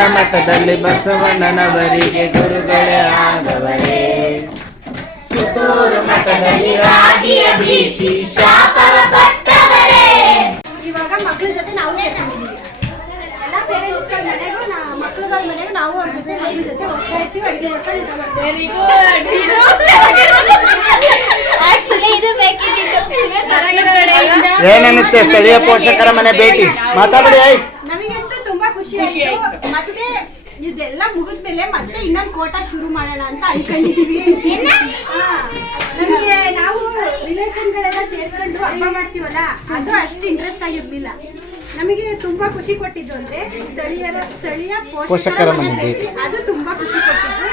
ಸುತ್ತೂರಿನ ಮಠದಲ್ಲಿ ಬಸವಣ್ಣನವರಿಗೆ ಗುರುಗಳೇ ಆಗವರೇ. ಸುತ್ತೂರು ಮಠದಲ್ಲಿ ರಾಗಿಯ ಬೀಸಿ ಶಾಪವ ಕೊಟ್ಟವರೇ. ಇವಾಗ ಮಕ್ಕಳ ಜೊತೆ ನಾವು ಸೇರ್ಕೊಂಡಿದ್ದೀವಿ. ಎಲ್ಲ ಪೇರೆಂಟ್ಸ್ಗಳ ಮನೆಗೂ ಮಕ್ಕಳುಗಳ ಮನೆಗೂ ನಾವು ಅವ್ರ ಜೊತೆ ಮಕ್ಕಳ ಜೊತೆ ಹೋಗ್ತಾ ಇರ್ತೀವಿ. ಅಡುಗೆ ಮಾಡ್ಕೊಂಡು ಊಟ ಮಾಡ್ತೀವಿ. Very good. ಆಕ್ಚುಲಿ ಇದು ಬೇಕಿದ್ದು. ಏನನ್ನಿಸ್ತೆ ಸ್ಥಳೀಯ ಪೋಷಕರ ಮನೆ ಭೇಟಿ? ಮಾತಾಡಿ. ನಮಗಂತೂ ತುಂಬಾ ಖುಷಿ ಆಯ್ತು. ಮತ್ತೆ ಇದೆಲ್ಲ ಮುಗಿದ್ಮೇಲೆ ಮತ್ತೆ ಇನ್ನೊಂದು ಕೋಟ ಶುರು ಮಾಡೋಣ ಅಂತ ಅನ್ಕೊಂಡಿದೀವಿ. ನಮಗೆ ನಾವು ರಿಲೇಷನ್ಗಳೆಲ್ಲ ಸೇರ್ಕೊಂಡು ಹಬ್ಬ ಮಾಡ್ತೀವಲ್ಲ, ಅದು ಅಷ್ಟು ಇಂಟ್ರೆಸ್ಟ್ ಆಗಿರ್ಲಿಲ್ಲ. ನಮಗೆ ತುಂಬಾ ಖುಷಿ ಕೊಟ್ಟಿದ್ದು ಅಂದ್ರೆ ಸ್ಥಳೀಯ ಪೋಷಕರ ಮನೆ ಭೇಟಿ. ಅದು ತುಂಬಾ ಖುಷಿ ಕೊಟ್ಟಿದ್ದು.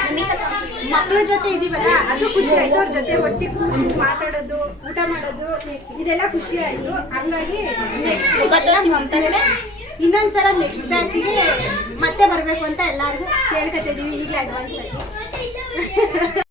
ಮಕ್ಕಳ ಜೊತೆ ಇದೀವಲ್ಲ, ಅದು ಖುಷಿ ಆಯ್ತು. ಅವ್ರ ಜೊತೆ ಒಟ್ಟಿಗೆ ಕೂತು ಮಾತಾಡೋದು, ಊಟ ಮಾಡೋದು, ಇದೆಲ್ಲ ಖುಷಿ ಆಯ್ತು. ಹಂಗಾಗಿ ಇನ್ನೊಂದ್ಸಲ ನೆಕ್ಸ್ಟ್ ಬ್ಯಾಚಿಗೆ ಮತ್ತೆ ಬರ್ಬೇಕು ಅಂತ ಎಲ್ಲಾರ್ಗು ಕೇಳ್ಕೊತಿದೀವಿ ಈಗಲೇ ಅಡ್ವಾನ್ಸ್ ಆಗಿ.